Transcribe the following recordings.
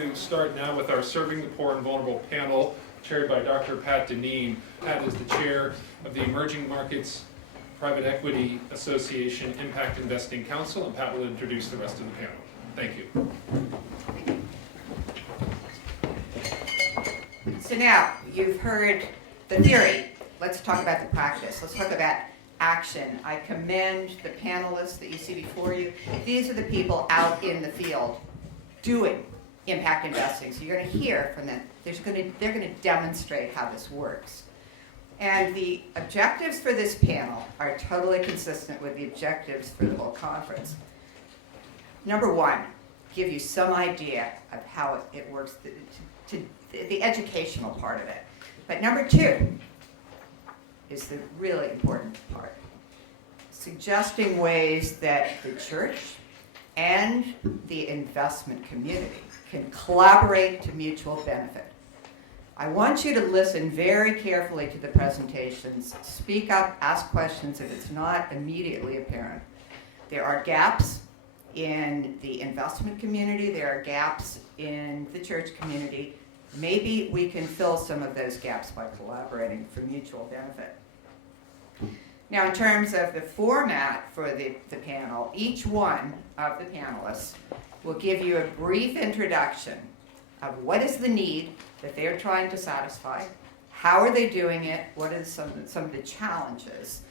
to start now with our Serving the Poor and Vulnerable panel, chaired by Dr. Pat Dinneen. Pat is the chair of the Emerging Markets Private Equity Association Impact Investing Council, and Pat will introduce the rest of the panel. Thank you. So now, you've heard the theory. Let's talk about the practice. Let's talk about action. I commend the panelists that you see before you. These are the people out in the field doing impact investing. So you're going to hear from them. They're going to demonstrate how this works. And the objectives for this panel are totally consistent with the objectives for the whole conference. Number one, give you some idea of how it works, the educational part of it. But number two is the really important part. Suggesting ways that the church and the investment community can collaborate to mutual benefit. I want you to listen very carefully to the presentations. Speak up, ask questions if it's not immediately apparent. There are gaps in the investment community. There are gaps in the church community. Maybe we can fill some of those gaps by collaborating for mutual benefit. Now, in terms of the format for the panel, each one of the panelists will give you a brief introduction of what is the need that they're trying to satisfy, how are they doing it, what are some of the challenges,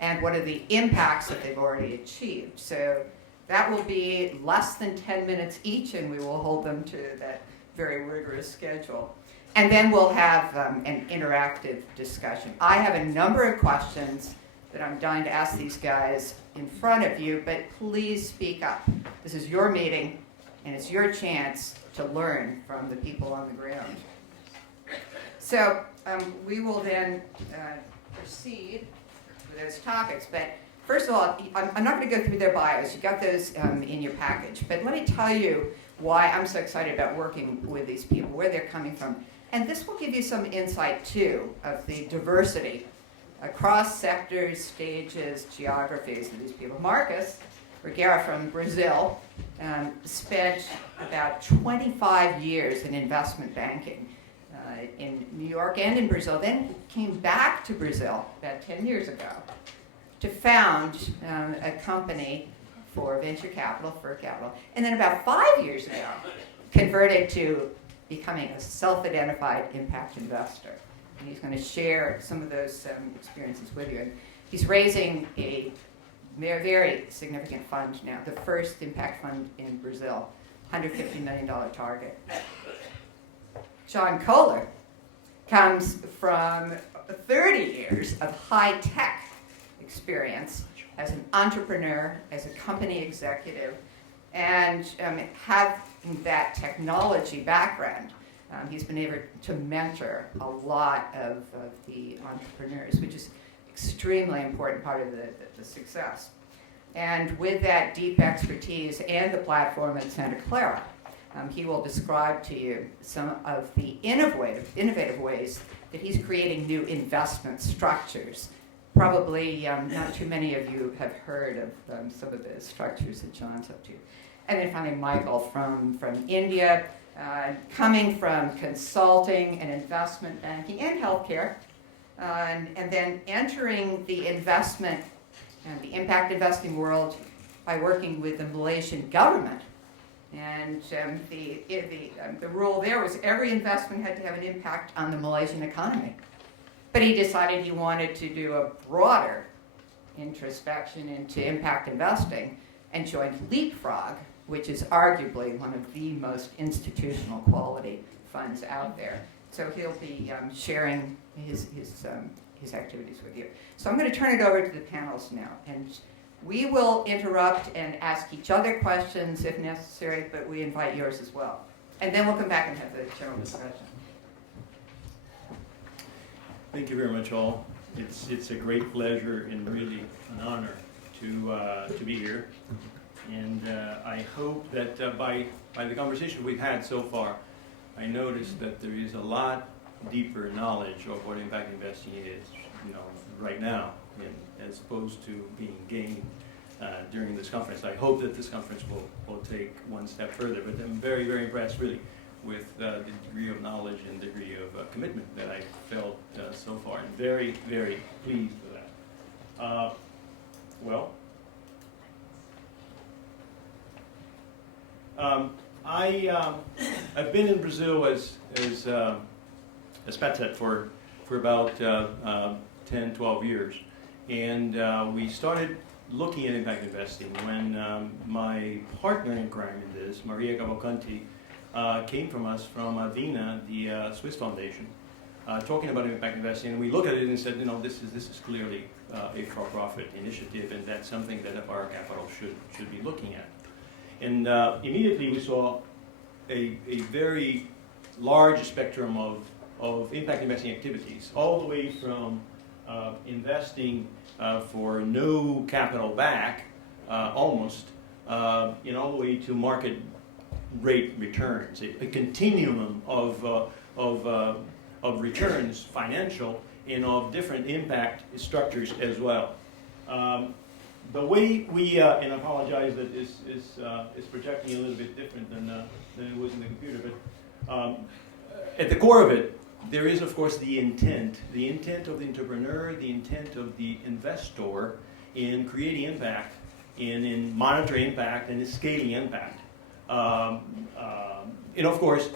and what are the impacts that they've already achieved. So that will be less than 10 minutes each, and we will hold them to that very rigorous schedule. And then we'll have an interactive discussion. I have a number of questions that I'm dying to ask these guys in front of you, but please speak up. This is your meeting, and it's your chance to learn from the people on the ground. So we will then proceed with those topics. But first of all, I'm not going to go through their bios. You got those in your package. But let me tell you why I'm so excited about working with these people, where they're coming from. And this will give you some insight, too, of the diversity across sectors, stages, geographies of these people. Marcus Regueira from Brazil spent about 25 years in investment banking in New York and in Brazil, then came back to Brazil about 10 years ago to found a company for venture capital, and then about 5 years ago converted to becoming a self-identified impact investor. And he's going to share some of those experiences with you. And he's raising a very significant fund now, the first impact fund in Brazil, $150 million target. John Kohler comes from 30 years of high-tech experience as an entrepreneur, as a company executive, and having that technology background. He's been able to mentor a lot of the entrepreneurs, which is extremely important part of the success. And with that deep expertise and the platform at Santa Clara, he will describe to you some of the innovative ways that he's creating new investment structures. Probably not too many of you have heard of some of the structures that John's up to. And then finally, Michael from India, coming from consulting and investment banking and healthcare, and then entering the investment and the impact investing world by working with the Malaysian government. And the rule there was every investment had to have an impact on the Malaysian economy. But he decided he wanted to do a broader introspection into impact investing and joined Leapfrog, which is arguably one of the most institutional quality funds out there. So he'll be sharing his activities with you. So I'm going to turn it over to the panelists now. And we will interrupt and ask each other questions if necessary, but we invite yours as well. And then we'll come back and have the general discussion. Thank you very much, all. It's a great pleasure and really an honor to be here. And I hope that by the conversation we've had so far, I noticed that there is a lot deeper knowledge of what impact investing is, right now, as opposed to being gained during this conference. I hope that this conference will take one step further, but I'm very, very impressed, really, the degree of knowledge and degree of commitment that I felt so far. And very, very pleased with that. I've been in Brazil as Pat said for about 10, 12 years, and we started looking at impact investing when my partner in crime in this, Maria Cavalcanti, came from us from Avina, the Swiss Foundation, talking about impact investing, and we looked at it and said, this is clearly a for-profit initiative, and that's something that our capital should be looking at. And immediately we saw a very large spectrum of impact investing activities, all the way from investing for no capital back, almost, all the way to market rate returns, a continuum of returns, financial, and of different impact structures as well. The way we, and I apologize that this is projecting a little bit different than it was in the computer, but at the core of it, there is, of course, the intent of the entrepreneur, the intent of the investor in creating impact, in monitoring impact, and in scaling impact. And of course,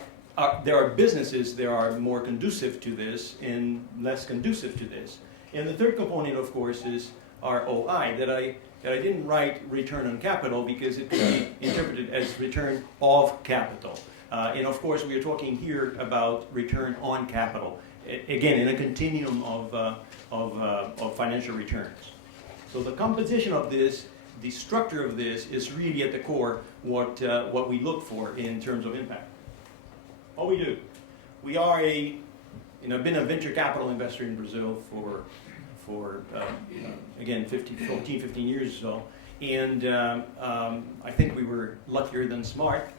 there are businesses that are more conducive to this and less conducive to this. And the third component, of course, is ROI, that I didn't write return on capital because it could be interpreted as return of capital. And of course, we are talking here about return on capital, again, in a continuum of financial returns. So the composition of this, the structure of this, is really at the core what we look for in terms of impact. What we do, we are been a venture capital investor in Brazil for again 14, 15 years or so, and I think we were luckier than smart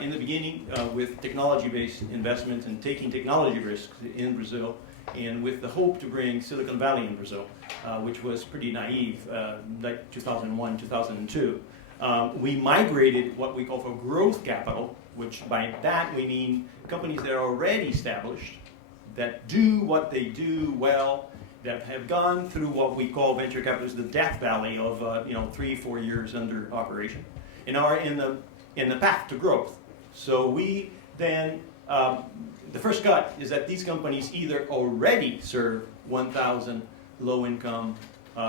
in the beginning with technology-based investments and taking technology risks in Brazil, and with the hope to bring Silicon Valley in Brazil, which was pretty naive, like 2001, 2002. We migrated what we call for growth capital, which by that we mean companies that are already established, that do what they do well, that have gone through what we call venture capital is the death valley of 3-4 years under operation, and are in the path to growth. So we then the first cut is that these companies either already serve 1,000 low-income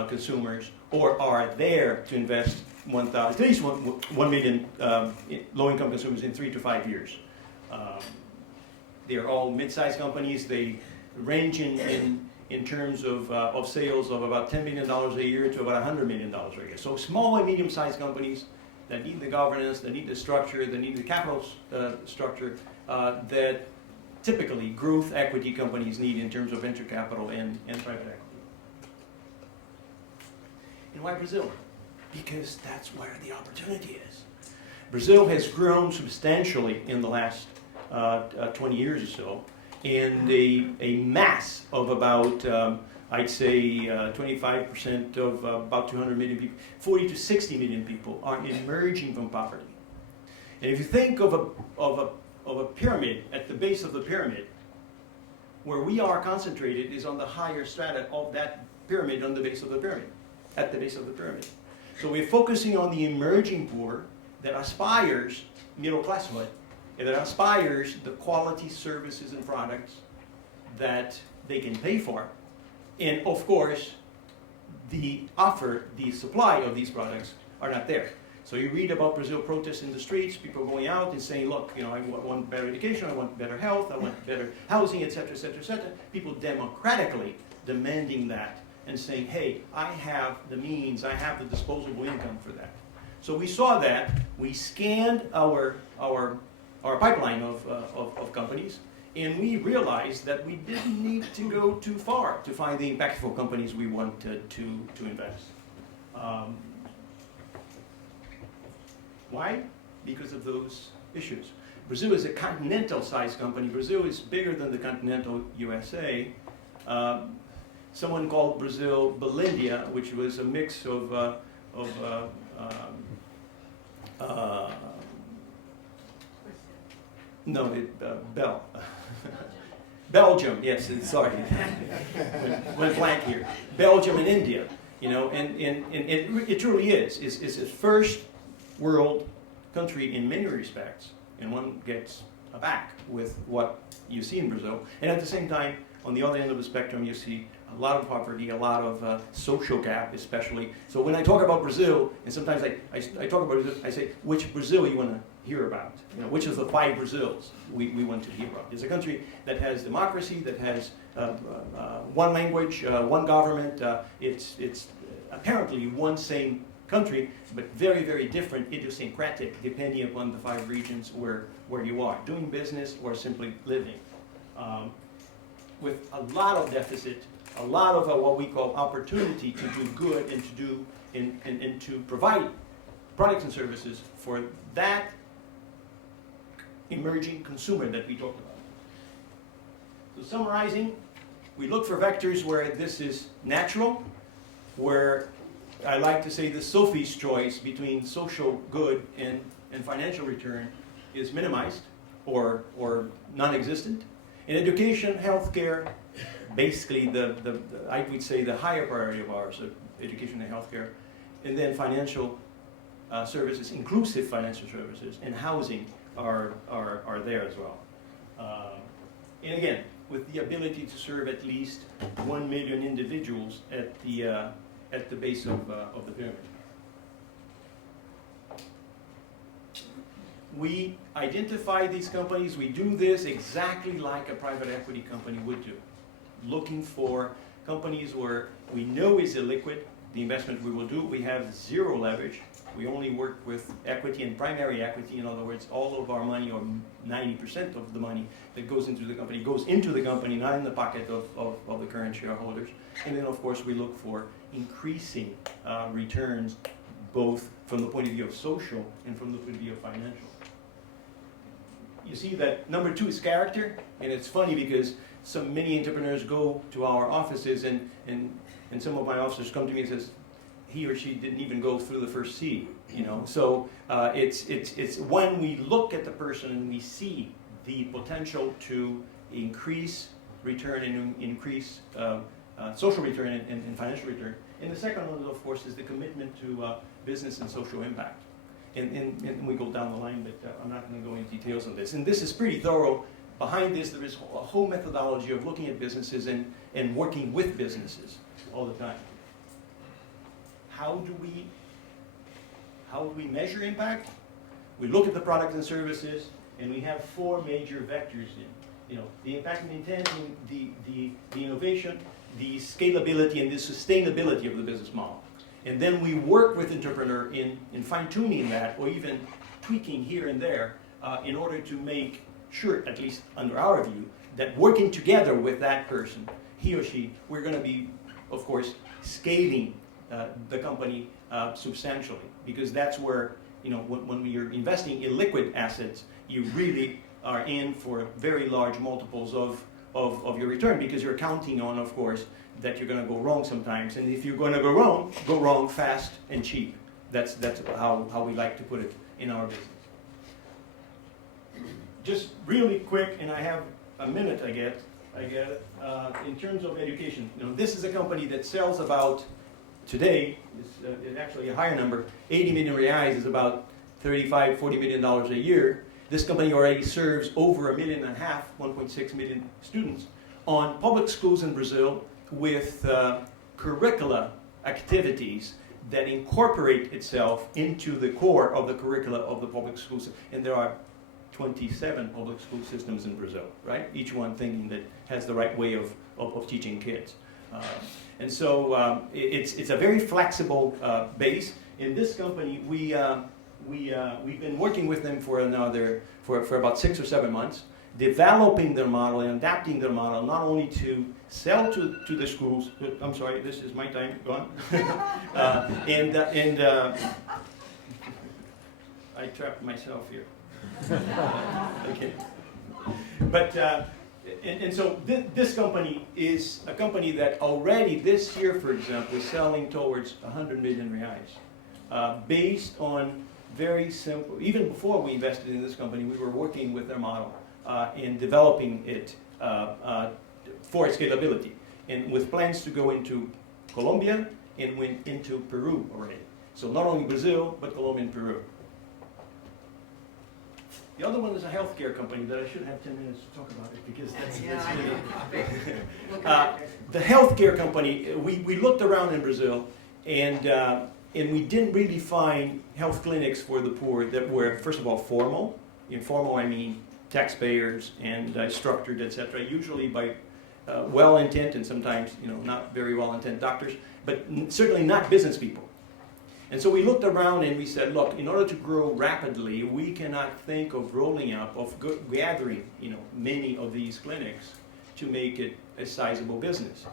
consumers, or are there to invest at least 1 million low-income consumers in 3 to 5 years. They are all mid-sized companies. They range in terms of sales of about $10 million a year to about $100 million a year. So small and medium-sized companies that need the governance, that need the structure, that need the capital structure that typically growth equity companies need in terms of venture capital and private equity. And why Brazil? Because that's where the opportunity is. Brazil has grown substantially in the last 20 years or so, and a mass of about, I'd say 25% of about 200 million people, 40 to 60 million people are emerging from poverty. And if you think of a pyramid, at the base of the pyramid, where we are concentrated is on the higher strata of that pyramid, on the base of the pyramid, at the base of the pyramid. So we're focusing on the emerging poor that aspires middle classhood, and that aspires the quality services and products that they can pay for. And of course, the supply of these products are not there. So you read about Brazil protests in the streets, people going out and saying, look, I want better education, I want better health, I want better housing, etc., etc., etc. People democratically demanding that and saying, hey, I have the means, I have the disposable income for that. So we saw that, we scanned our pipeline of companies, and we realized that we didn't need to go too far to find the impactful companies we wanted to invest. Why? Because of those issues. Brazil is a continental-sized company. Brazil is bigger than the continental USA. Someone called Brazil Belindia, which was a mix of No, Belgium, yes, sorry. Went blank here. Belgium and India, you know, and it truly is. It's a first world country in many respects, and one gets aback with what you see in Brazil. And at the same time, on the other end of the spectrum, you see a lot of poverty, a lot of social gap, especially. So when I talk about Brazil, and sometimes I talk about Brazil, I say, which Brazil you want to hear about? You know, which of the 5 Brazils we want to hear about? It's a country that has democracy, that has one language, one government. It's apparently one same country, but very, very different, idiosyncratic, depending upon the 5 regions where you are, doing business or simply living. With a lot of deficit, a lot of what we call opportunity to do good and to do and to provide products and services for that emerging consumer that we talked about. So summarizing, we look for vectors where this is natural, where I like to say the Sophie's choice between social good and financial return is minimized or non-existent. In education, healthcare, basically I would say the higher priority of ours, so education and healthcare, and then financial services, inclusive financial services, and housing are there as well. And again, with the ability to serve at least 1 million individuals at the base of the pyramid. We identify these companies. We do this exactly like a private equity company would do, looking for companies where we know is illiquid, the investment we will do. We have 0 leverage. We only work with equity and primary equity. In other words, all of our money, or 90% of the money that goes into the company, not in the pocket of the current shareholders. And then, of course, we look for increasing returns, both from the point of view of social and from the point of view of financial. You see that number 2 is character, and it's funny because many entrepreneurs go to our offices, and some of my officers come to me and says, he or she didn't even go through the first C, you know. So it's when we look at the person and we see the potential to increase return and increase social return and financial return. And the second one, of course, is the commitment to business and social impact. And we go down the line, but I'm not going to go into details on this. And this is pretty thorough. Behind this, there is a whole methodology of looking at businesses and working with businesses all the time. How do we measure impact? We look at the products and services, and we have 4 major vectors in. The impact and intent, the innovation, the scalability, and the sustainability of the business model. And then we work with entrepreneur in fine-tuning that, or even tweaking here and there, in order to make sure, at least under our view, that working together with that person, he or she, we're going to be, of course, scaling the company substantially, because that's where, when you're investing in liquid assets, you really are in for very large multiples of your return, because you're counting on, of course, that you're going to go wrong sometimes. And if you're going to go wrong fast and cheap. That's how we like to put it in our business. Just really quick, and I have a minute, I get it. In terms of education, this is a company that sells about, today, is actually a higher number, 80 million reais is about $35, $40 million a year. This company already serves over 1.5 million, 1.6 million students on public schools in Brazil with curricula activities that incorporate itself into the core of the curricula of the public schools. And there are 27 public school systems in Brazil, right? Each one thinking that has the right way of teaching kids. And so it's a very flexible base. In this company, we've been working with them for about 6 or 7 months, developing their model and adapting their model, not only to sell to the schools. I'm sorry, this is my time gone. And I trapped myself here. Okay. But and so this company is a company that already this year, for example, is selling towards 100 million reais, based on very simple. Even before we invested in this company, we were working with their model in developing it for scalability, and with plans to go into Colombia and went into Peru already. So not only Brazil, but Colombia and Peru. The other one is a healthcare company that I should have 10 minutes to talk about it, because that's really... the healthcare company, we looked around in Brazil, and we didn't really find health clinics for the poor that were, first of all, formal. Informal, I mean taxpayers and structured, etc., usually by well-intent and sometimes, not very well-intent doctors, but certainly not business people. And so we looked around and we said, look, in order to grow rapidly, we cannot think of rolling out, of gathering, many of these clinics to make it a sizable business.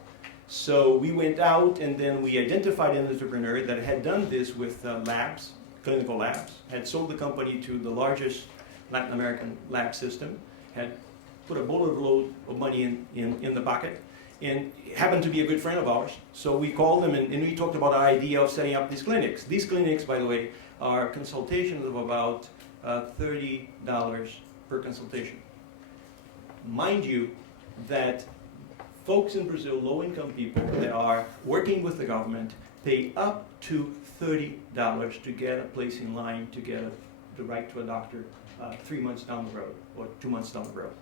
So we went out and then we identified an entrepreneur that had done this with labs, clinical labs, had sold the company to the largest Latin American lab system, had put a boatload of money in the pocket, and happened to be a good friend of ours. So we called him and we talked about our idea of setting up these clinics. These clinics, by the way, are consultations of about $30 per consultation. Mind you that folks in Brazil, low-income people that are working with the government, pay up to $30 to get a place in line to get the right to a doctor 3 months down the road or 2 months down the road.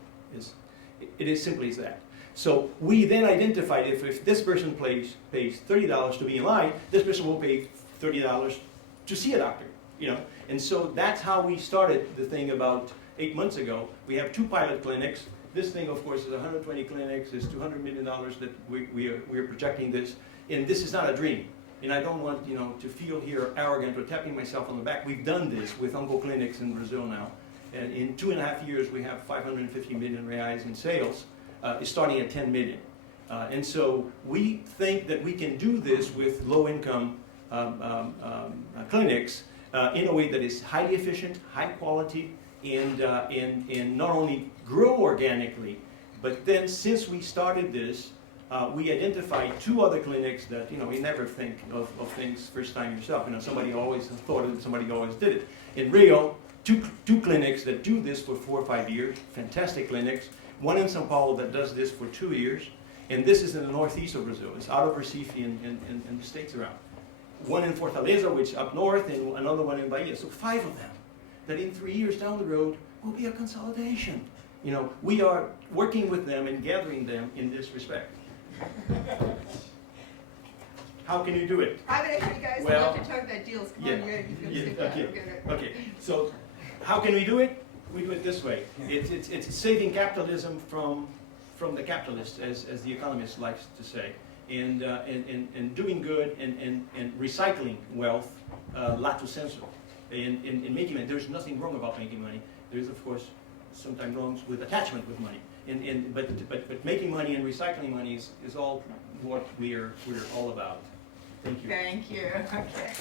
It is simply as that. So we then identified if this person pays $30 to be in line, this person will pay $30 to see a doctor, And so that's how we started the thing about 8 months ago. We have 2 pilot clinics. This thing, of course, is 120 clinics. It's $200 million that we are projecting this. And this is not a dream. And I don't want, to feel here arrogant or tapping myself on the back. We've done this with Onco clinics in Brazil now. And in 2.5 years, we have 550 million reais in sales. Starting at 10 million. And so we think that we can do this with low-income clinics in a way that is highly efficient, high quality, and not only grow organically, but then since we started this, we identified 2 other clinics that, you never think of things first time yourself. Somebody always thought it, somebody always did it. In Rio, two clinics that do this for 4 or 5 years, fantastic clinics. One in São Paulo that does this for 2 years, and this is in the northeast of Brazil. It's out of Recife and the states around. One in Fortaleza, which up north, and another one in Bahia. So 5 of them that in 3 years down the road will be a consolidation. We are working with them and gathering them in this respect. How can you do it? I'm going to ask you guys to talk about deals. Come on, you can okay. So how can we do it? We do it this way. It's saving capitalism from the capitalists, as the economist likes to say, and doing good and recycling wealth, lato sensu, and making money. There's nothing wrong about making money. There's, of course, sometimes wrong with attachment with money. But making money and recycling money is all what we're all about. Thank you. Thank you. Okay.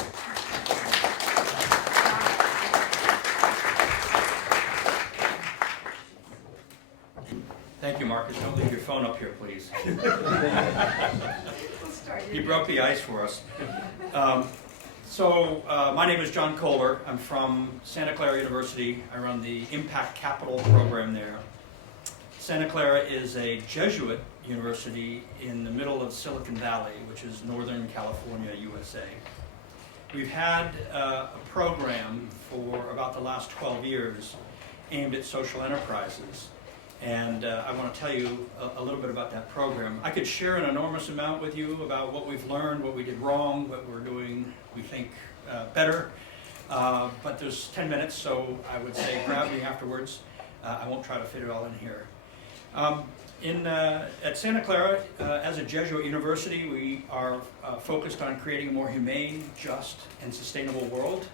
Thank you, Marcus. Don't leave your phone up here, please. We'll start. You broke the ice for us. My name is John Kohler. I'm from Santa Clara University. I run the Impact Capital program there. Santa Clara is a Jesuit university in the middle of Silicon Valley, which is Northern California, USA. We've had a program for about the last 12 years aimed at social enterprises. And I want to tell you a little bit about that program. I could share an enormous amount with you about what we've learned, what we did wrong, what we're doing, we think, better. But there's 10 minutes, so I would say grab me afterwards. I won't try to fit it all in here. At Santa Clara, as a Jesuit university, we are focused on creating a more humane, just, and sustainable world.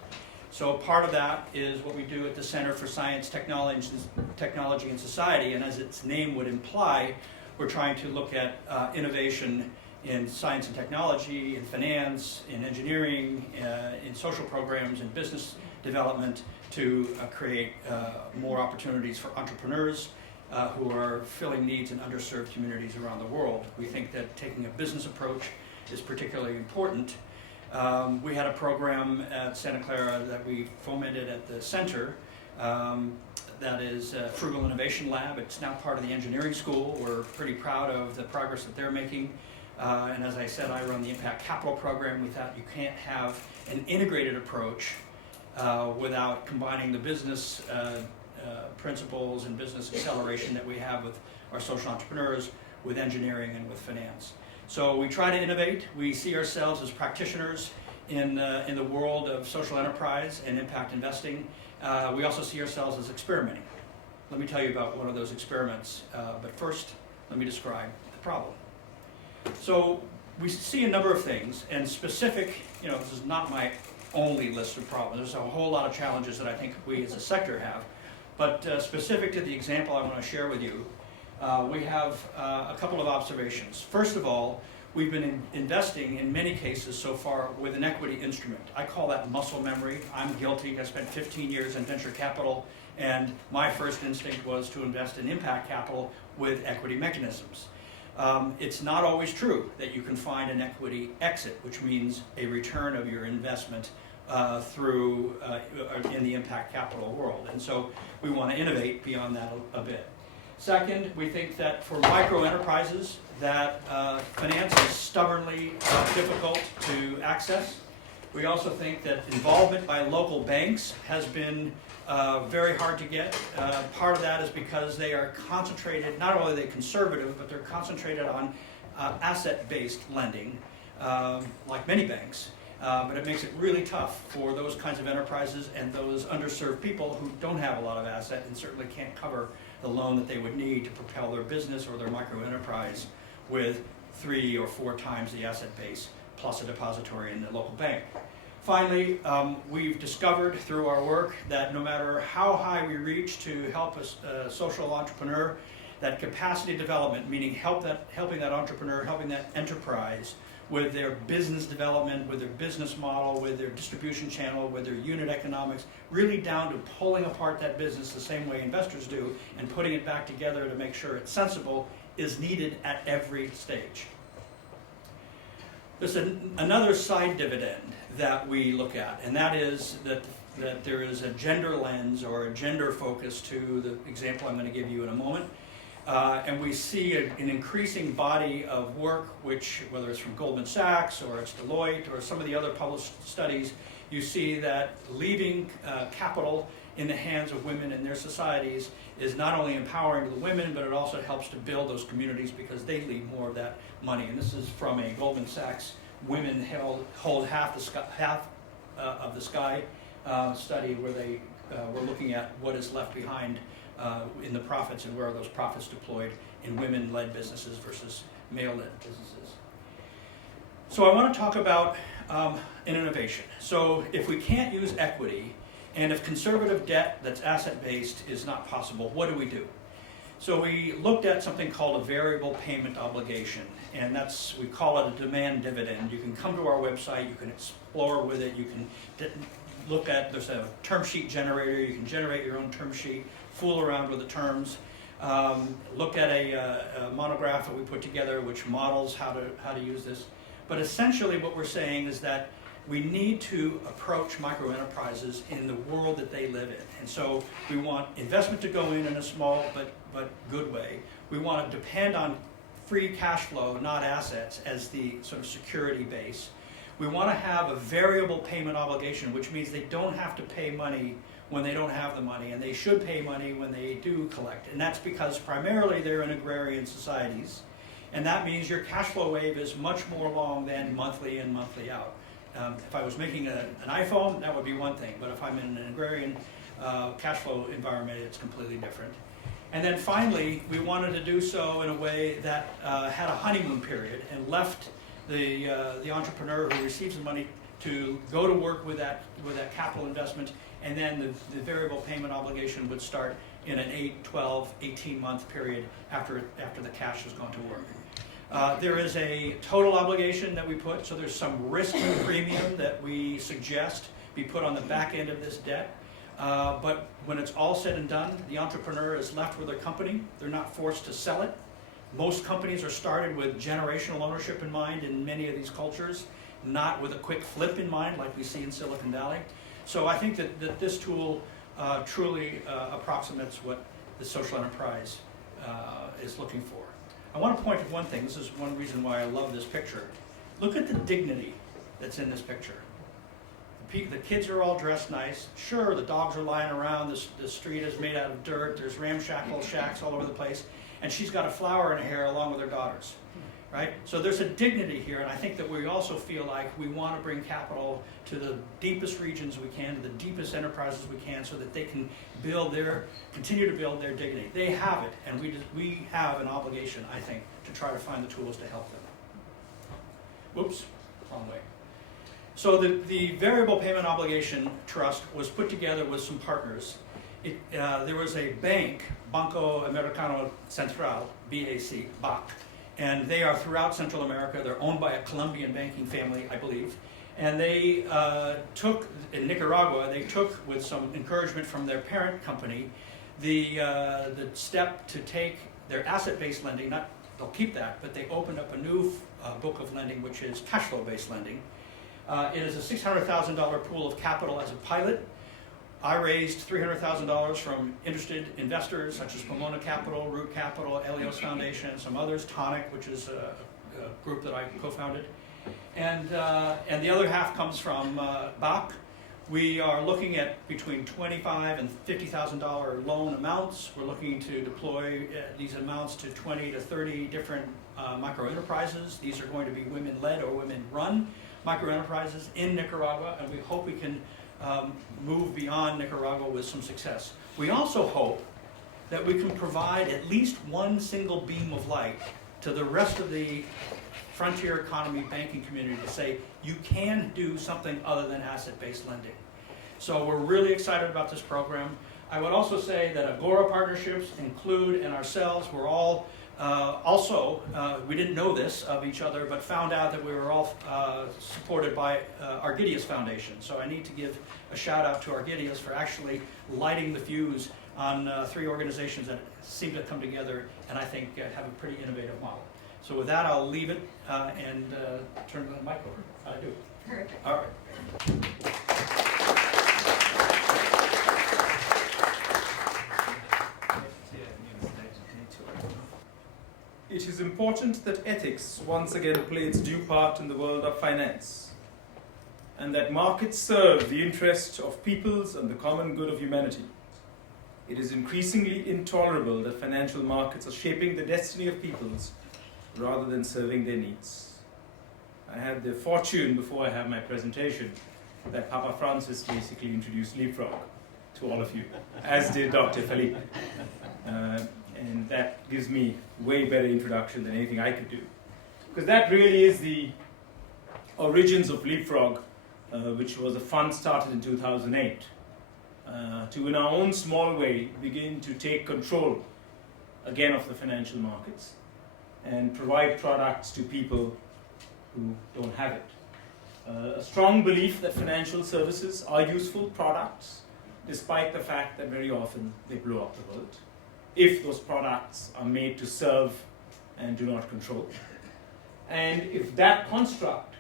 So part of that is what we do at the Center for Science, Technology and Society, and as its name would imply, we're trying to look at innovation in science and technology, in finance, in engineering, in social programs, in business development to create more opportunities for entrepreneurs who are filling needs in underserved communities around the world. We think that taking a business approach is particularly important. We had a program at Santa Clara that we fomented at the center that is a Frugal Innovation Lab. It's now part of the engineering school. We're pretty proud of the progress that they're making. And as I said, I run the Impact Capital program. We thought you can't have an integrated approach without combining the business principles and business acceleration that we have with our social entrepreneurs, with engineering, and with finance. So we try to innovate. We see ourselves as practitioners in the world of social enterprise and impact investing. We also see ourselves as experimenting. Let me tell you about one of those experiments, but first let me describe the problem. So we see a number of things, and specific, this is not my only list of problems. There's a whole lot of challenges that I think we as a sector have, but specific to the example I want to share with you, we have a couple of observations. First of all, we've been investing in many cases so far with an equity instrument. I call that muscle memory. I'm guilty. I spent 15 years in venture capital, and my first instinct was to invest in impact capital with equity mechanisms. It's not always true that you can find an equity exit, which means a return of your investment through in the impact capital world. And so we want to innovate beyond that a bit. Second, we think that for micro enterprises that finance is stubbornly difficult to access. We also think that involvement by local banks has been very hard to get. Part of that is because they are concentrated, not only are they conservative, but they're concentrated on asset-based lending, like many banks. But it makes it really tough for those kinds of enterprises and those underserved people who don't have a lot of asset and certainly can't cover the loan that they would need to propel their business or their micro enterprise with 3 or 4 times the asset base plus a depository in the local bank. Finally, we've discovered through our work that no matter how high we reach to help a social entrepreneur, that capacity development, meaning helping that entrepreneur, helping that enterprise with their business development, with their business model, with their distribution channel, with their unit economics, really down to pulling apart that business the same way investors do and putting it back together to make sure it's sensible, is needed at every stage. There's another side dividend that we look at, and that is that there is a gender lens or a gender focus to the example I'm going to give you in a moment. And we see an increasing body of work, which, whether it's from Goldman Sachs or it's Deloitte or some of the other published studies, you see that leaving capital in the hands of women in their societies is not only empowering to the women, but it also helps to build those communities because they leave more of that money. And this is from a Goldman Sachs Women Hold Half of the Sky study, where they were looking at what is left behind in the profits and where are those profits deployed in women-led businesses versus male-led businesses. So I want to talk about an innovation. So if we can't use equity, and if conservative debt that's asset-based is not possible, what do we do? So we looked at something called a variable payment obligation, and we call it a demand dividend. You can come to our website, you can explore with it, you can look at, there's a term sheet generator, you can generate your own term sheet, fool around with the terms, look at a monograph that we put together which models how to use this. But essentially what we're saying is that we need to approach micro enterprises in the world that they live in. And so we want investment to go in a small but good way. We want to depend on free cash flow, not assets, as the sort of security base. We want to have a variable payment obligation, which means they don't have to pay money when they don't have the money, and they should pay money when they do collect. And that's because primarily they're in agrarian societies, and that means your cash flow wave is much more long than monthly in, monthly out. If I was making an iPhone, that would be one thing, but if I'm in an agrarian cash flow environment, it's completely different. And then finally, we wanted to do so in a way that had a honeymoon period and left the entrepreneur who receives the money to go to work with that capital investment, and then the variable payment obligation would start in an 8, 12, 18-month period after the cash has gone to work. There is a total obligation that we put, so there's some risk premium that we suggest be put on the back end of this debt. But when it's all said and done, the entrepreneur is left with their company. They're not forced to sell it. Most companies are started with generational ownership in mind in many of these cultures, not with a quick flip in mind like we see in Silicon Valley. So I think that this tool truly approximates what the social enterprise is looking for. I want to point to one thing. This is one reason why I love this picture. Look at the dignity that's in this picture. The kids are all dressed nice. Sure, the dogs are lying around. The street is made out of dirt. There's ramshackle shacks all over the place. And she's got a flower in her hair along with her daughters. Right? So there's a dignity here, and I think that we also feel like we want to bring capital to the deepest regions we can, to the deepest enterprises we can, so that they can continue to build their dignity. They have it, and we have an obligation, I think, to try to find the tools to help them. Whoops, wrong way. So the Variable Payment Obligation Trust was put together with some partners. There was a bank, Banco Americano Central, BAC, and they are throughout Central America. They're owned by a Colombian banking family, I believe. And they took, in Nicaragua, they took, with some encouragement from their parent company, the step to take their asset-based lending, they'll keep that, but they opened up a new book of lending, which is cash flow-based lending. It is a $600,000 pool of capital as a pilot. I raised $300,000 from interested investors such as Pomona Capital, Root Capital, Elios Foundation, some others, Tonic, which is a group that I co-founded. And the other half comes from BAC. We are looking at between $25,000 and $50,000 loan amounts. We're looking to deploy these amounts to 20 to 30 different micro enterprises. These are going to be women-led or women-run micro enterprises in Nicaragua, and we hope we can move beyond Nicaragua with some success. We also hope that we can provide at least one single beam of light to the rest of the frontier economy banking community to say, you can do something other than asset-based lending. So we're really excited about this program. I would also say that Agora partnerships include, and ourselves, we're all we didn't know this of each other, but found out that we were all supported by Argidius Foundation. So I need to give a shout out to Argidius for actually lighting the fuse on 3 organizations that seem to come together and I think have a pretty innovative model. So with that, I'll leave it and turn the mic over. I do. Perfect. All right. It is important that ethics once again play its due part in the world of finance, and that markets serve the interest of peoples and the common good of humanity. It is increasingly intolerable that financial markets are shaping the destiny of peoples rather than serving their needs. I had the fortune, before I have my presentation, that Papa Francis basically introduced Leapfrog to all of you, as did Dr. Felipe. And that gives me way better introduction than anything I could do. Because that really is the origins of Leapfrog, which was a fund started in 2008, to in our own small way begin to take control again of the financial markets and provide products to people who don't have it. A strong belief that financial services are useful products, despite the fact that very often they blow up the world, if those products are made to serve and do not control. And if that construct,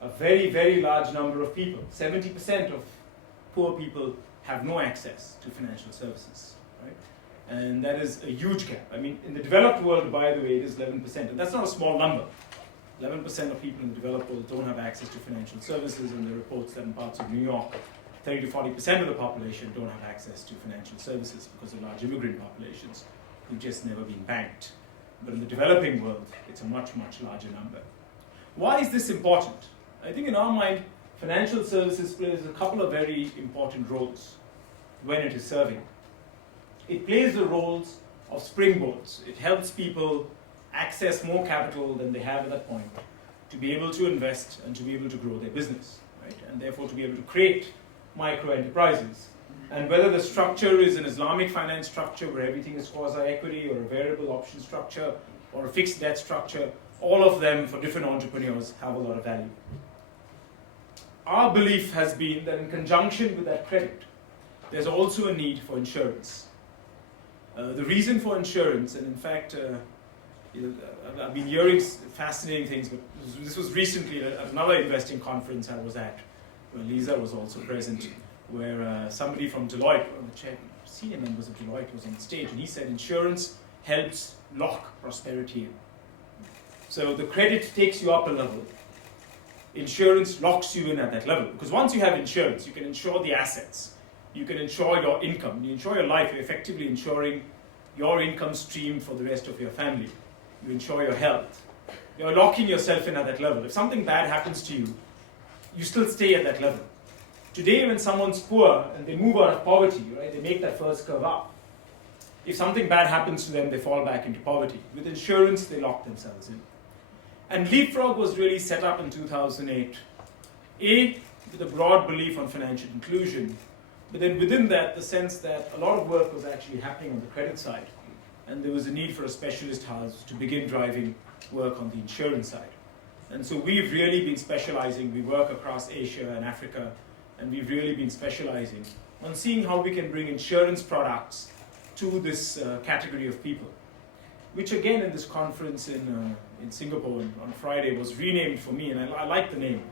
a very, very large number of people, 70% of poor people have no access to financial services, right? And that is a huge gap. I mean, in the developed world, by the way, it is 11%, and that's not a small number. 11% of people in the developed world don't have access to financial services, and there are reports that in parts of New York, 30 to 40% of the population don't have access to financial services because of large immigrant populations who've just never been banked. But in the developing world, it's a much, much larger number. Why is this important? I think in our mind, financial services plays a couple of very important roles when it is serving. It plays the roles of springboards. It helps people access more capital than they have at that point to be able to invest and to be able to grow their business, right? And therefore to be able to create micro enterprises. And whether the structure is an Islamic finance structure where everything is quasi-equity, or a variable option structure, or a fixed debt structure, all of them for different entrepreneurs have a lot of value. Our belief has been that in conjunction with that credit, there's also a need for insurance. The reason for insurance, and in fact, I've been hearing fascinating things, but this was recently at another investing conference I was at, where Lisa was also present, where somebody from Deloitte, one of the senior members of Deloitte, was on stage, and he said insurance helps lock prosperity in. So the credit takes you up a level. Insurance locks you in at that level. Because once you have insurance, you can insure the assets. You can insure your income. You insure your life. You're effectively insuring your income stream for the rest of your family. You insure your health. You're locking yourself in at that level. If something bad happens to you, you still stay at that level. Today, when someone's poor and they move out of poverty, right, they make that first curve up. If something bad happens to them, they fall back into poverty. With insurance, they lock themselves in. And Leapfrog was really set up in 2008, with a broad belief on financial inclusion, but then within that, the sense that a lot of work was actually happening on the credit side, and there was a need for a specialist house to begin driving work on the insurance side. And so we've really been specializing. We work across Asia and Africa, and we've really been specializing on seeing how we can bring insurance products to this category of people, which again in this conference in Singapore on Friday was renamed for me, and I like the name.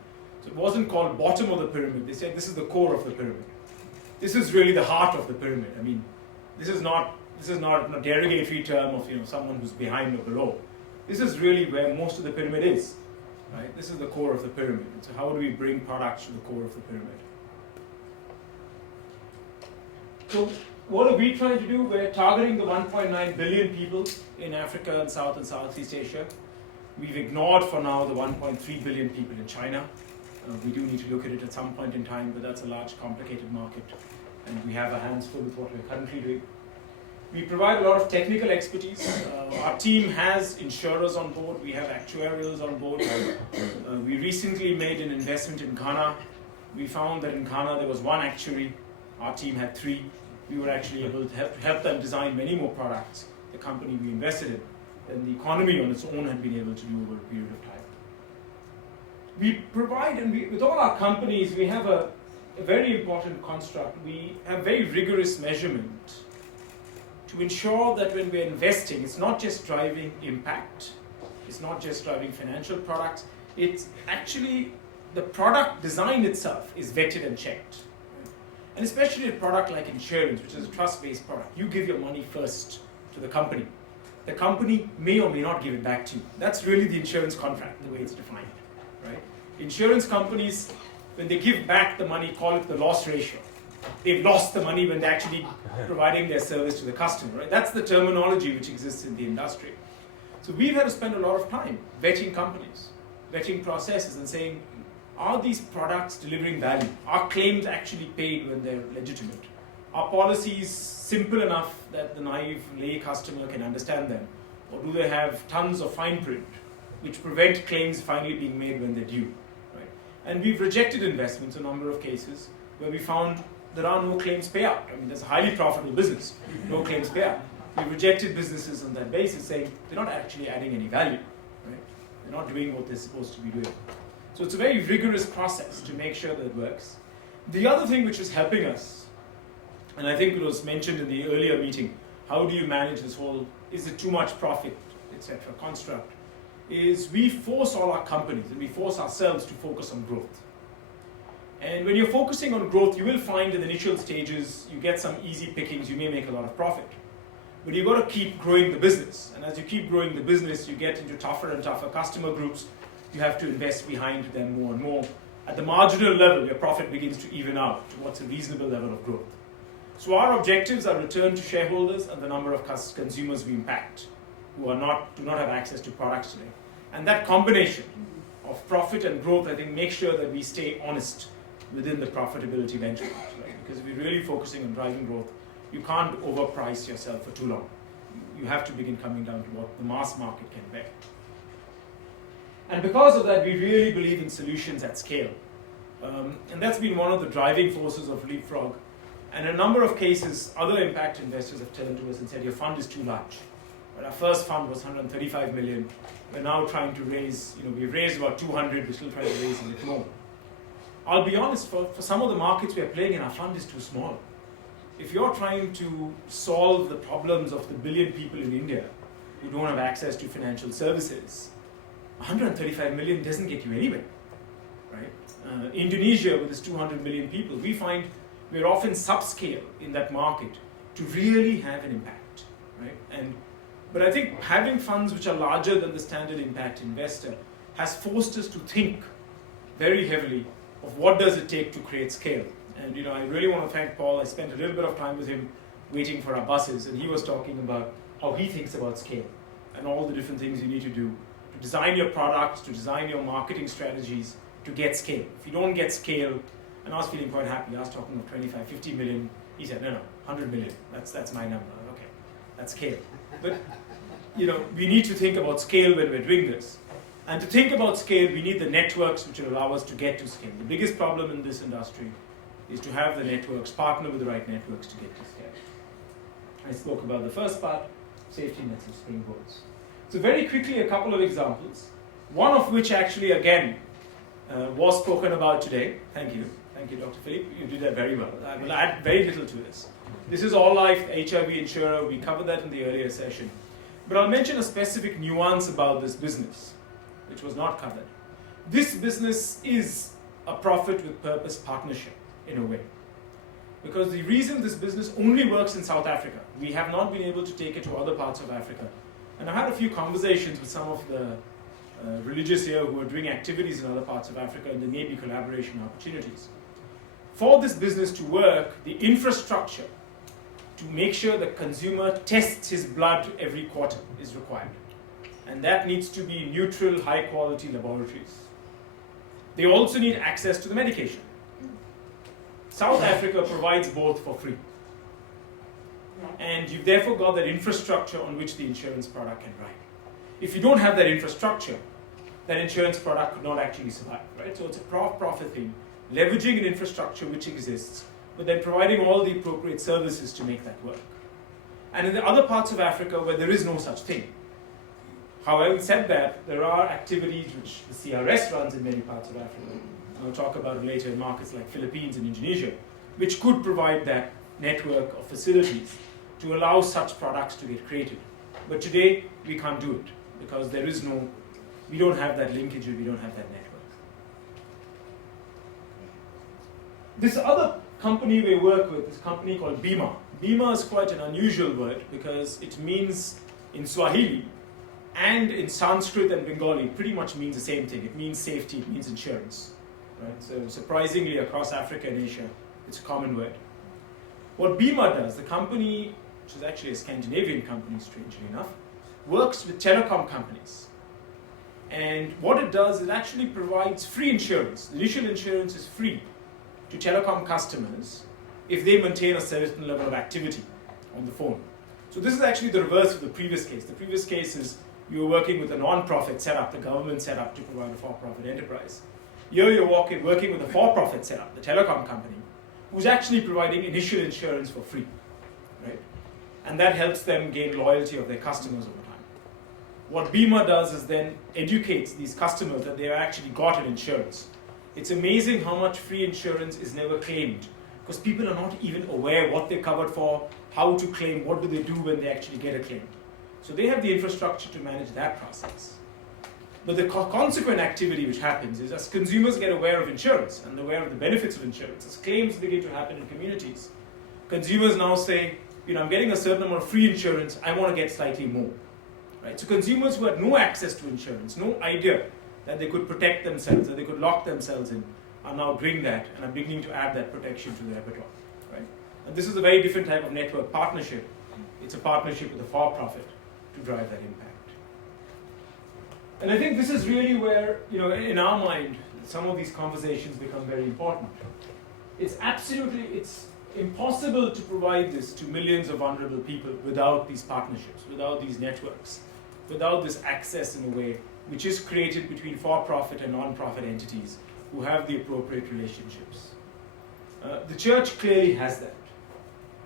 So it wasn't called bottom of the pyramid. They said this is the core of the pyramid. This is really the heart of the pyramid. I mean, this is not a derogatory term of someone who's behind or below. This is really where most of the pyramid is, right? This is the core of the pyramid. And so how do we bring products to the core of the pyramid? So what are we trying to do? We're targeting the 1.9 billion people in Africa and South and Southeast Asia. We've ignored for now the 1.3 billion people in China. We do need to look at it at some point in time, but that's a large, complicated market, and we have our hands full with what we're currently doing. We provide a lot of technical expertise. Our team has insurers on board. We have actuarials on board. We recently made an investment in Ghana. We found that in Ghana there was one actuary. Our team had 3. We were actually able to help them design many more products, the company we invested in, than the economy on its own had been able to do over a period of time. We provide, and with all our companies, we have a very important construct. We have very rigorous measurement to ensure that when we're investing, it's not just driving impact, it's not just driving financial products, it's actually the product design itself is vetted and checked. And especially a product like insurance, which is a trust-based product, you give your money first to the company. The company may or may not give it back to you. That's really the insurance contract, the way it's defined, right? Insurance companies, when they give back the money, call it the loss ratio. They've lost the money when they're actually providing their service to the customer, right? That's the terminology which exists in the industry. So we've had to spend a lot of time vetting companies, vetting processes, and saying, are these products delivering value? Are claims actually paid when they're legitimate? Are policies simple enough that the naive lay customer can understand them? Or do they have tons of fine print which prevent claims finally being made when they're due? Right? And we've rejected investments in a number of cases where we found there are no claims payout. I mean, there's a highly profitable business, no claims payout. We've rejected businesses on that basis, saying they're not actually adding any value. Right? They're not doing what they're supposed to be doing. So it's a very rigorous process to make sure that it works. The other thing which is helping us, and I think it was mentioned in the earlier meeting, how do you manage this whole, is it too much profit, etc. construct, is we force all our companies and we force ourselves to focus on growth. And when you're focusing on growth, you will find in the initial stages, you get some easy pickings, you may make a lot of profit. But you've got to keep growing the business. And as you keep growing the business, you get into tougher and tougher customer groups. You have to invest behind them more and more. At the marginal level, your profit begins to even out to what's a reasonable level of growth. So our objectives are return to shareholders and the number of consumers we impact who do not have access to products today. And that combination of profit and growth, I think, makes sure that we stay honest within the profitability benchmark. Right? Because if you're really focusing on driving growth, you can't overprice yourself for too long. You have to begin coming down to what the mass market can bear. And because of that, we really believe in solutions at scale. And that's been one of the driving forces of Leapfrog. And in a number of cases, other impact investors have turned to us and said, your fund is too large. But our first fund was 135 million. We're now trying to raise, we've raised about 200, we're still trying to raise a little more. I'll be honest, for some of the markets we're playing in, our fund is too small. If you're trying to solve the problems of the billion people in India who don't have access to financial services, 135 million doesn't get you anywhere, right? Indonesia, with its 200 million people, we find we're often subscale in that market to really have an impact, right? But I think having funds which are larger than the standard impact investor has forced us to think very heavily of what does it take to create scale. And I really want to thank Paul. I spent a little bit of time with him waiting for our buses, and he was talking about how he thinks about scale and all the different things you need to do to design your products, to design your marketing strategies to get scale. If you don't get scale, and I was feeling quite happy, I was talking of 25, 50 million, he said, no, 100 million, that's my number. Okay, that's scale. But we need to think about scale when we're doing this. And to think about scale, we need the networks which will allow us to get to scale. The biggest problem in this industry is to have the networks, partner with the right networks to get to scale. I spoke about the first part, safety nets and springboards. So very quickly, a couple of examples, one of which actually, again, was spoken about today. Thank you, Dr. Philippe. You did that very well. I will add very little to this. This is All Life, HIV insurer. We covered that in the earlier session. But I'll mention a specific nuance about this business, which was not covered. This business is a profit with purpose partnership, in a way. Because the reason this business only works in South Africa, we have not been able to take it to other parts of Africa. And I had a few conversations with some of the religious here who are doing activities in other parts of Africa, and there may be collaboration opportunities. For this business to work, the infrastructure to make sure the consumer tests his blood every quarter is required. And that needs to be neutral, high-quality laboratories. They also need access to the medication. South Africa provides both for free. And you've therefore got that infrastructure on which the insurance product can ride. If you don't have that infrastructure, that insurance product could not actually survive, right? So it's a profit thing, leveraging an infrastructure which exists, but then providing all the appropriate services to make that work. And in the other parts of Africa where there is no such thing, however said that, there are activities which the CRS runs in many parts of Africa. I'll talk about it later in markets like Philippines and Indonesia, which could provide that network of facilities to allow such products to get created. But today, we can't do it because we don't have that linkage, we don't have that network. This other company we work with is a company called Bima. Bima is quite an unusual word because it means in Swahili and in Sanskrit and Bengali pretty much means the same thing. It means safety, it means insurance. Right? So surprisingly, across Africa and Asia, it's a common word. What Bima does, the company, which is actually a Scandinavian company, strangely enough, works with telecom companies. And what it does, it actually provides free insurance. The initial insurance is free to telecom customers if they maintain a certain level of activity on the phone. So this is actually the reverse of the previous case. The previous case is you were working with a non-profit setup, the government setup to provide a for-profit enterprise. Here you're working with a for-profit setup, the telecom company, who's actually providing initial insurance for free, right? And that helps them gain loyalty of their customers over time. What Bima does is then educates these customers that they've actually got an insurance. It's amazing how much free insurance is never claimed because people are not even aware what they're covered for, how to claim, what do they do when they actually get a claim. So they have the infrastructure to manage that process. But the consequent activity which happens is as consumers get aware of insurance and aware of the benefits of insurance, as claims begin to happen in communities, consumers now say, I'm getting a certain amount of free insurance, I want to get slightly more. Right? So consumers who had no access to insurance, no idea that they could protect themselves, that they could lock themselves in, are now doing that and are beginning to add that protection to their repertoire. Right? And this is a very different type of network partnership. It's a partnership with a for-profit to drive that impact. And I think this is really where, in our mind, some of these conversations become very important. It's impossible to provide this to millions of vulnerable people without these partnerships, without these networks, without this access in a way which is created between for-profit and non-profit entities who have the appropriate relationships. The church clearly has that.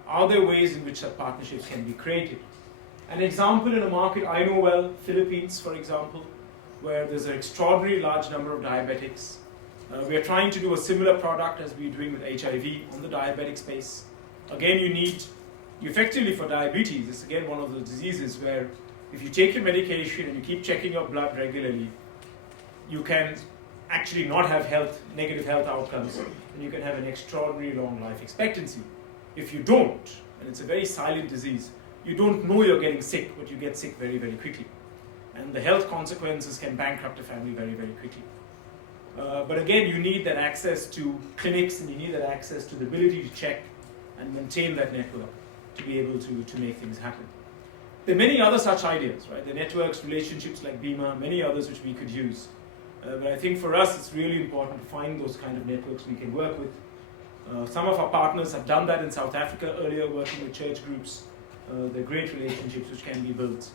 Are there ways in which such partnerships can be created? An example in a market I know well, Philippines, for example, where there's an extraordinarily large number of diabetics. We are trying to do a similar product as we're doing with HIV on the diabetic space. Again, you effectively for diabetes, it's again one of the diseases where If you take your medication and you keep checking your blood regularly, you can actually not have negative health outcomes, and you can have an extraordinary long life expectancy. If you don't, and it's a very silent disease, you don't know you're getting sick, but you get sick very, very quickly. And the health consequences can bankrupt a family very, very quickly. But again, you need that access to clinics, and you need that access to the ability to check and maintain that network to be able to make things happen. There are many other such ideas, right? The networks, relationships like Bima, many others which we could use. But I think for us, it's really important to find those kind of networks we can work with. Some of our partners have done that in South Africa earlier, working with church groups. They're great relationships which can be built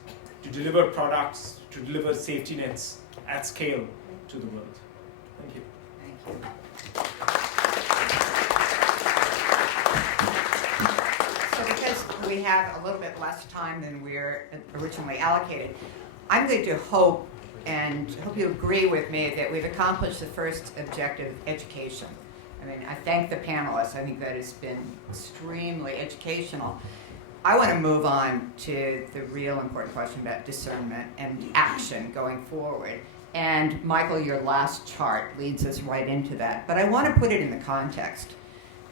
to deliver products, to deliver safety nets at scale to the world. Thank you. Thank you. So because we have a little bit less time than we're originally allocated, I'm going to hope you agree with me that we've accomplished the first objective, education. I mean, I thank the panelists. I think that has been extremely educational. I want to move on to the real important question about discernment and action going forward. And Michael, your last chart leads us right into that. But I want to put it in the context.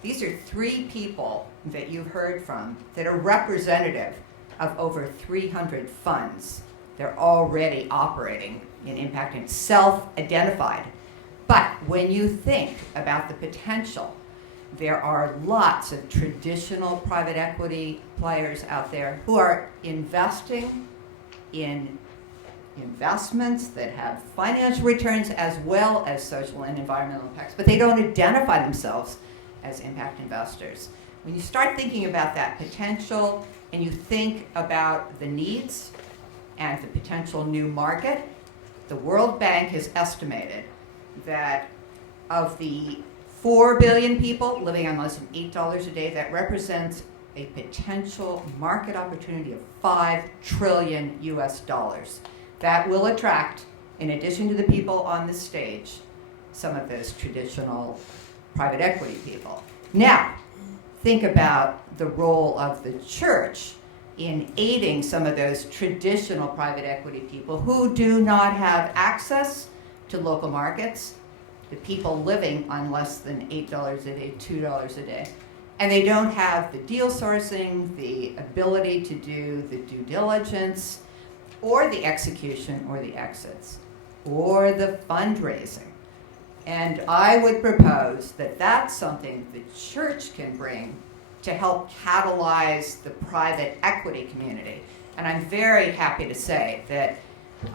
These are 3 people that you've heard from that are representative of over 300 funds. They're already operating in impact and self-identified. But when you think about the potential, there are lots of traditional private equity players out there who are investing in investments that have financial returns as well as social and environmental impacts, but they don't identify themselves as impact investors. When you start thinking about that potential and you think about the needs and the potential new market, the World Bank has estimated that of the 4 billion people living on less than $8 a day, that represents a potential market opportunity of $5 trillion US. That will attract, in addition to the people on the stage, some of those traditional private equity people. Now, think about the role of the church in aiding some of those traditional private equity people who do not have access to local markets, the people living on less than $8 a day, $2 a day. And they don't have the deal sourcing, the ability to do the due diligence, or the execution, or the exits, or the fundraising. And I would propose that that's something the church can bring to help catalyze the private equity community. And I'm very happy to say that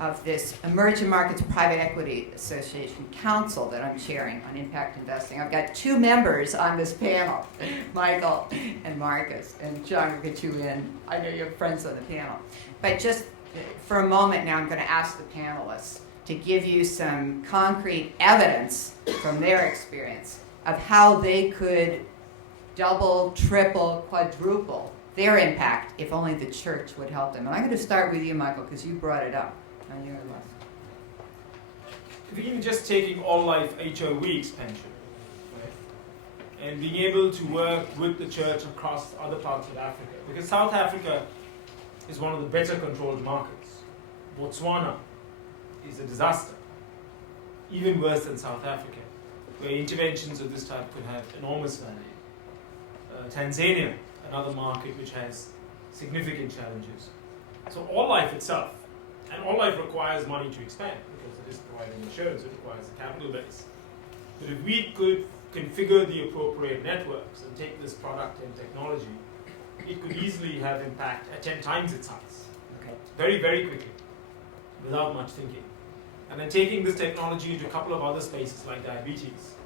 of this Emerging Markets Private Equity Association Council that I'm chairing on impact investing, I've got 2 members on this panel, Michael and Marcus. And John, we'll get you in. I know you have friends on the panel. But just for a moment now, I'm going to ask the panelists to give you some concrete evidence from their experience of how they could double, triple, quadruple their impact if only the church would help them. And I'm going to start with you, Michael, because you brought it up on your list. If even just taking all life HOV expansion, right, and being able to work with the church across other parts of Africa, because South Africa is one of the better controlled markets. Botswana is a disaster, even worse than South Africa, where interventions of this type could have enormous value. Tanzania, another market which has significant challenges. So all life itself, and all life requires money to expand because it is providing insurance, it requires a capital base. But if we could configure the appropriate networks and take this product and technology, it could easily have impact at 10 times its size. Okay. Very, very quickly, without much thinking. And then taking this technology into a couple of other spaces like diabetes.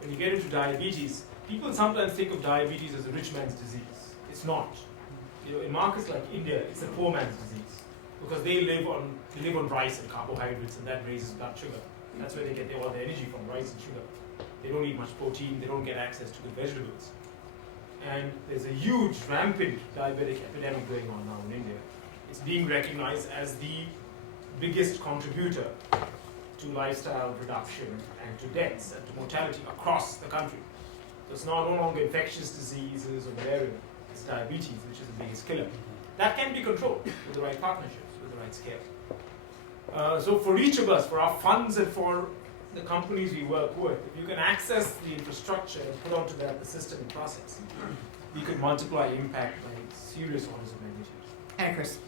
When you get into diabetes, people sometimes think of diabetes as a rich man's disease. It's not. You know, in markets like India, it's a poor man's disease because they live on rice and carbohydrates, and that raises blood sugar. That's where they get all their energy from, rice and sugar. They don't eat much protein. They don't get access to good vegetables. And there's a huge, rampant diabetic epidemic going on now in India. It's being recognized as the biggest contributor to lifestyle reduction and to deaths and to mortality across the country. So it's now no longer infectious diseases or malaria, it's diabetes, which is the biggest killer. That can be controlled with the right partnerships. that scale. So for each of us, for our funds and for the companies we work with, if you can access the infrastructure and put onto that the system and process, you could multiply impact by serious orders of magnitude. And of course,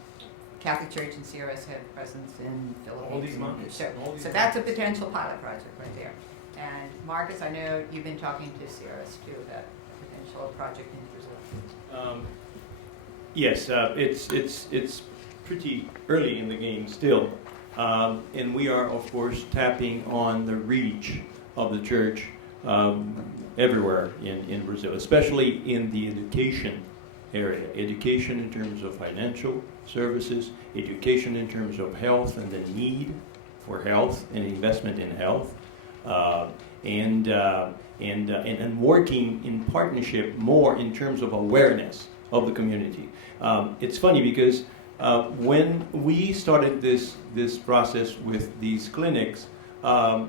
Catholic Church and CRS have presence in Philippines. All these markets. So that's a potential pilot project right there. And Marcus, I know you've been talking to CRS too about potential project in Brazil. Yes, it's pretty early in the game still, and we are of course tapping on the reach of the church everywhere in Brazil, especially in the education area. Education in terms of financial services, education in terms of health and the need for health and investment in health, and working in partnership more in terms of awareness of the community. It's funny because when we started this process with these clinics, our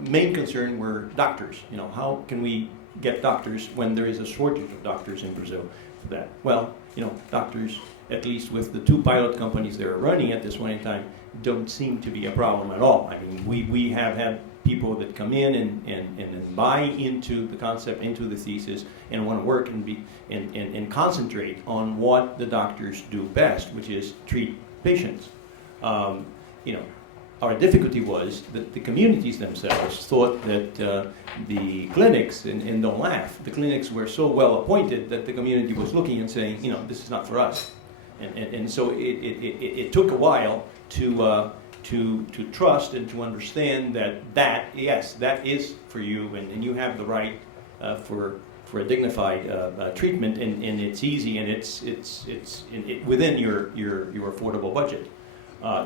main concern were doctors. You know, how can we get doctors when there is a shortage of doctors in Brazil for that? Well, you know, doctors, at least with the 2 pilot companies that are running at this point in time, don't seem to be a problem at all. I mean, we have had people that come in and buy into the concept, into the thesis, and want to work and concentrate on what the doctors do best, which is treat patients. You know, our difficulty was that the communities themselves thought that the clinics, and don't laugh, the clinics were so well appointed that the community was looking and saying, you know, this is not for us. And so it took a while to trust and to understand that yes, that is for you, and you have the right for a dignified treatment, and it's easy, and it's within your affordable budget.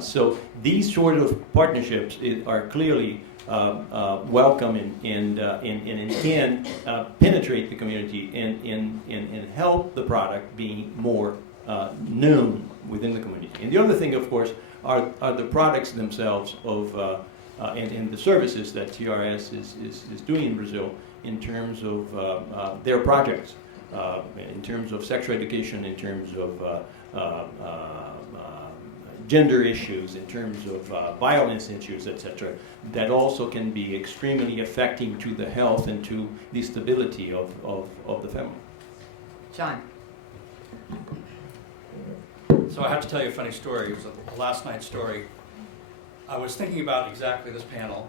So these sort of partnerships are clearly welcome and can penetrate the community and help the product be more known within the community. And the other thing, of course, are the products themselves of and the services that TRS is doing in Brazil in terms of their projects, in terms of sexual education, in terms of gender issues, in terms of violence issues, etc., that also can be extremely affecting to the health and to the stability of the family. John. So I have to tell you a funny story. It was a last night story. I was thinking about exactly this panel,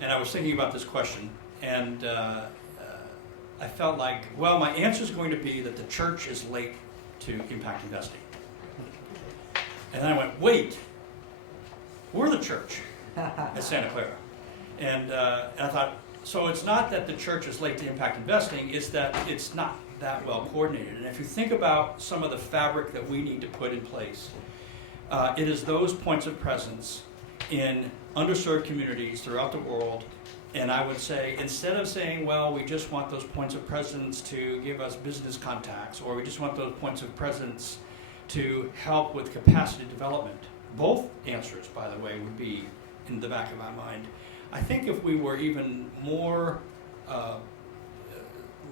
and I was thinking about this question, and I felt like, well, my answer is going to be that the church is late to impact investing. And then I went, wait, we're the church at Santa Clara. And I thought, so it's not that the church is late to impact investing, it's that it's not that well coordinated. And if you think about some of the fabric that we need to put in place, it is those points of presence in underserved communities throughout the world. And I would say, instead of saying, well, we just want those points of presence to give us business contacts, or we just want those points of presence to help with capacity development, both answers, by the way, would be in the back of my mind. I think if we were even more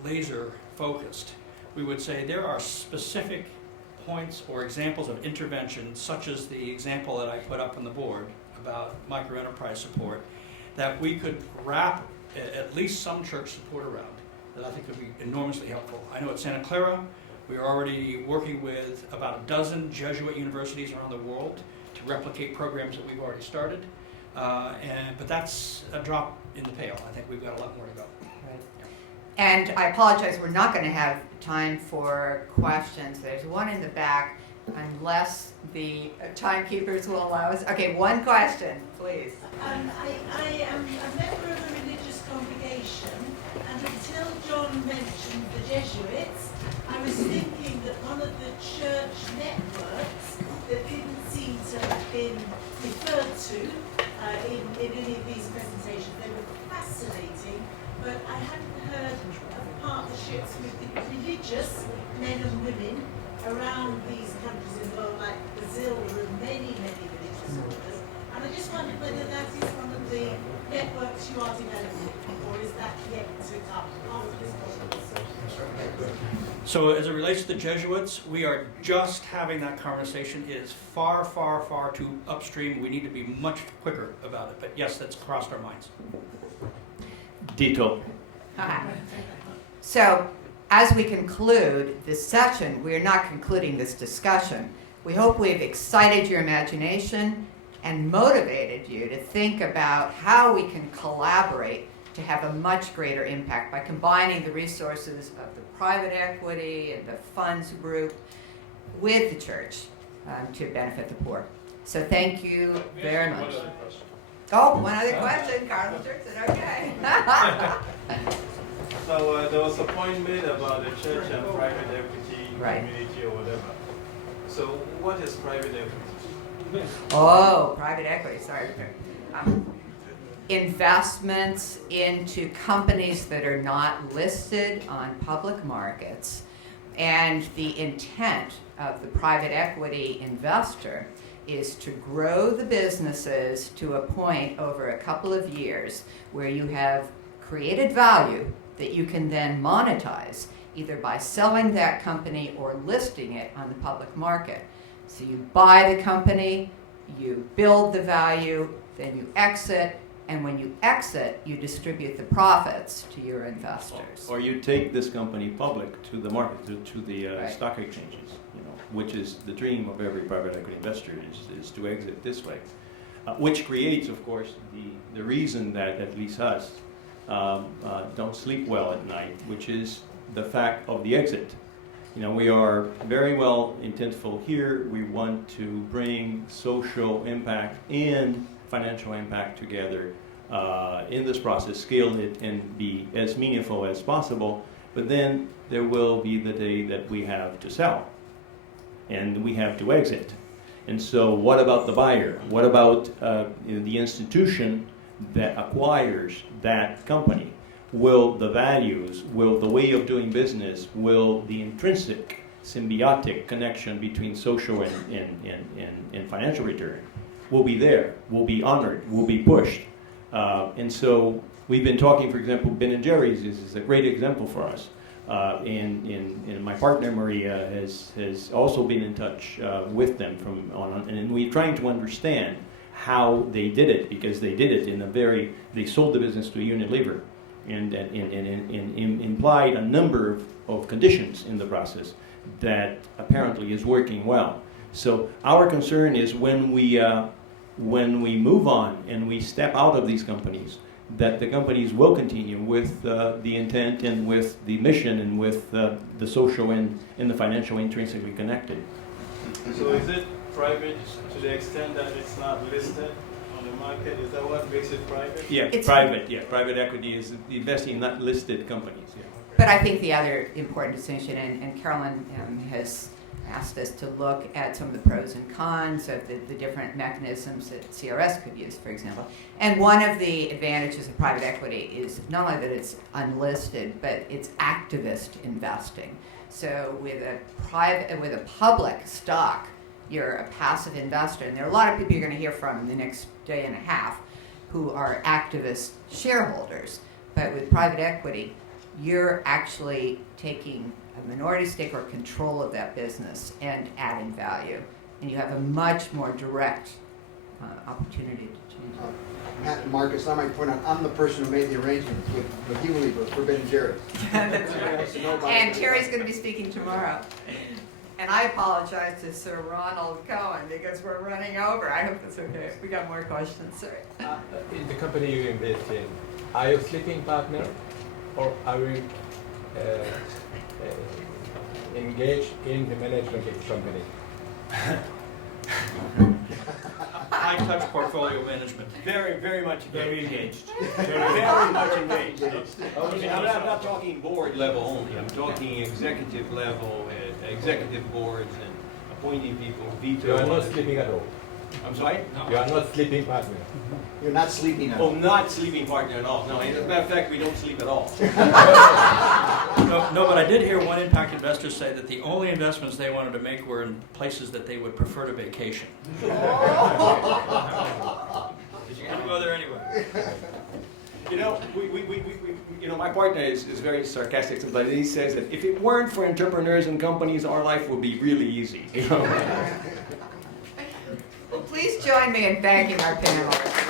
laser focused, we would say there are specific points or examples of intervention, such as the example that I put up on the board about microenterprise support, that we could wrap at least some church support around, that I think would be enormously helpful. I know at Santa Clara, we are already working with about a dozen Jesuit universities around the world to replicate programs that we've already started, but that's a drop in the pail. I think we've got a lot more to go. Right. And I apologize, we're not going to have time for questions. There's one in the back, unless the timekeepers will allow us. Okay, one question, please. I am a member of a religious congregation, and until John mentioned the Jesuits, I was thinking that one of the church networks that didn't seem to have been referred to in any of these presentations, they were fascinating, but I hadn't heard of partnerships with the religious men and women around these countries in the world, like Brazil, there are many, many religious orders. And I just wondered whether that is one of the networks you are developing, or is that yet to come after this conference? So as it relates to the Jesuits, we are just having that conversation. It is far, far, far too upstream. We need to be much quicker about it. But yes, that's crossed our minds. Ditto. So, as we conclude this session, we are not concluding this discussion. We hope we've excited your imagination and motivated you to think about how we can collaborate to have a much greater impact by combining the resources of the private equity and the funds group with the church to benefit the poor. So thank you very much. Oh, one other question, Cardinal Turkson, okay. So there was a point made about the church and private equity Right. community or whatever. So what is private equity? Oh, private equity, sorry. Investments into companies that are not listed on public markets. And the intent of the private equity investor is to grow the businesses to a point over a couple of years where you have created value that you can then monetize, either by selling that company or listing it on the public market. So you buy the company, you build the value, then you exit, and when you exit, you distribute the profits to your investors. Or you take this company public to the market, to the Right. stock exchanges, which is the dream of every private equity investor, is to exit this way. Which creates, of course, the reason that at least us don't sleep well at night, which is the fact of the exit. We are very well intentful here. We want to bring social impact and financial impact together in this process, scale it, and be as meaningful as possible. But then there will be the day that we have to sell and we have to exit. And so what about the buyer? What about the institution that acquires that company? Will the values, will the way of doing business, will the intrinsic symbiotic connection between social and financial return will be there, will be honored, will be pushed? And so we've been talking, for example, Ben & Jerry's is a great example for us. And my partner Maria has also been in touch with them and we're trying to understand how they did it, because they did it they sold the business to Unilever and implied a number of conditions in the process that apparently is working well. So our concern is when we move on and we step out of these companies, that the companies will continue with the intent and with the mission and with the social and the financial intrinsically connected. So is it private to the extent that it's not listed on the market? Is that what makes it private? Yeah, It's private. Yeah, private equity is investing in not listed companies. Yeah. But I think the other important distinction, and Carolyn has asked us to look at some of the pros and cons of the different mechanisms that CRS could use, for example. And one of the advantages of private equity is not only that it's unlisted, but it's activist investing. So with a public stock, you're a passive investor, and there are a lot of people you're going to hear from in the next day and a half who are activist shareholders. But with private equity, you're actually taking a minority stake or control of that business and adding value, and you have a much more direct opportunity to change it. Marcus, I might point out, I'm the person who made the arrangements with Unilever for Ben & Jerry's. That's right. And Terry's going to be speaking tomorrow. And I apologize to Sir Ronald Cohen because we're running over. I hope that's okay. We got more questions, sir. In the company you invest in, are you a sleeping partner or are you engaged in the management of the company? High-touch portfolio management. Very, very much Very engaged. very much engaged. Okay. I'm not talking board level only. I'm talking executive level, executive boards, and appointing people, veto. You are not sleeping at all. I'm sorry? You are not sleeping partner. You're not sleeping Oh, now. not sleeping partner at all. No, as a matter of fact, we don't sleep at all. No, but I did hear one impact investor say that the only investments they wanted to make were in places that they would prefer to vacation. Because you got to go there anyway. We partner is very sarcastic sometimes. He says that if it weren't for entrepreneurs and companies, our life would be really easy. You know? Well, please join me in thanking our panelists.